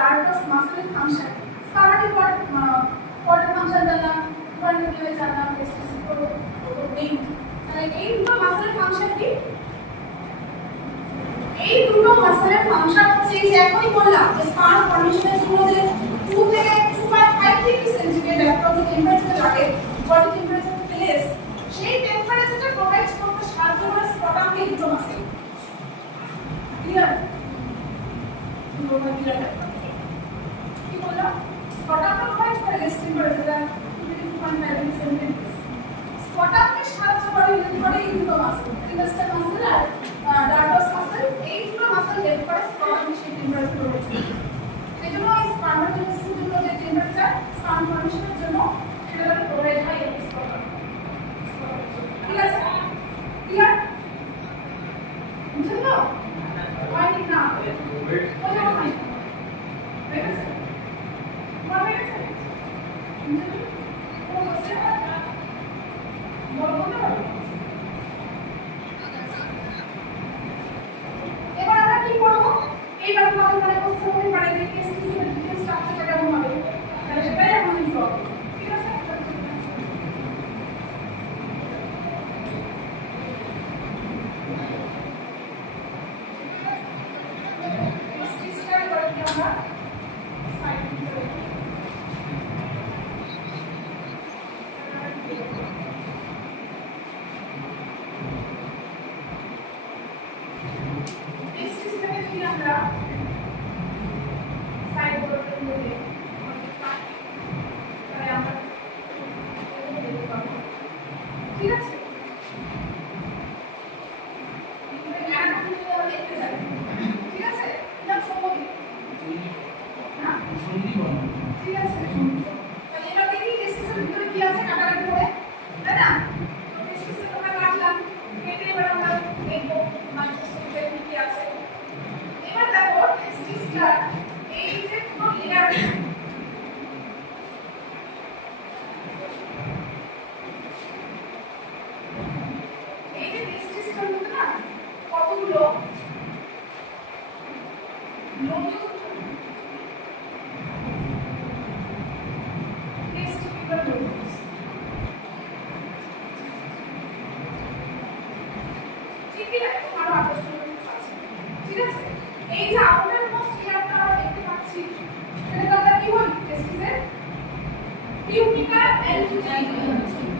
Dardos muscle function. Started what function জানলাম, quantitative জানলাম, specific protein. তাহলে এই দুটো মাসেলের ফাংশন কি? এই দুটো মাসেলের ফাংশন হচ্ছে যে একই বললাম যে স্পার্ম ফর্মেশনের জন্য যে 2 থেকে 2.5 ডিগ্রি সেন্টিগ্রেড অ্যাপ্রক্স টেম্পারেচার লাগে, বডি টেম্পারেচার প্লেস, সেই টেম্পারেচারটা প্রোভাইড করতে সাহায্য করে স্পটামকে এই দুটো মাসেল। ক্লিয়ার? কি বললাম? স্পটামটা প্রোভাইড করে লেস টেম্পারেচার 2.5 ডিগ্রি সেন্টিগ্রেড। স্পটামকে সাহায্য করে এই দুটো মাসেল, ইন্টারস্টার মাসেল আর ডার্ডাস মাসেল। এই দুটো মাসেল হেল্প করে স্পটামকে সেই টেম্পারেচার প্রোভাইড করতে। এজন্য এই স্পার্মাটোজেনেসিসের জন্য যে টেম্পারেচার স্পার্ম ফর্মেশনের জন্য সেটা প্রোভাইড হয় এই স্পটাম। ঠিক আছে? ক্লিয়ার? বুঝলো? হয়নি না? বুঝলো না? ঠিক আছে? হবে আছে? কোন কোশ্চেন আছে? বলতে পারো? এবার আমরা কি করব? এইবার আমাদের মানে কোশ্চেন হতে পারে যে টেস্টিসের ডিটেইলস স্ট্রাকচারটা কেমন হবে? তাহলে সেটাই এখন লিখব। ঠিক আছে? টেস্টিসটার করে কি আমরা সাইড করে আমরা সাইড করতে বলি তাহলে আমরা দেখতে পাবো। ঠিক আছে? দেখতে চাই। ঠিক আছে? এটা সম্ভবই না? ঠিক আছে, তাহলে এটা দেখি টেস্টিসের ভিতরে কি আছে কাটাকাটি করে, তাই না? তো টেস্টিসের আমরা কাটলাম, কেটে এবার আমরা দেখবো মাইক্রোস্কোপে কি আছে। এবার দেখো টেস্টিসটা এই যে পুরো লেয়ার, এই যে টেস্টিসটার মধ্যে না কতগুলো নোডুল টেস্টিকুলার নোডুলস। ঠিক আছে? আরো আকর্ষণীয় আছে। ঠিক আছে? এই যে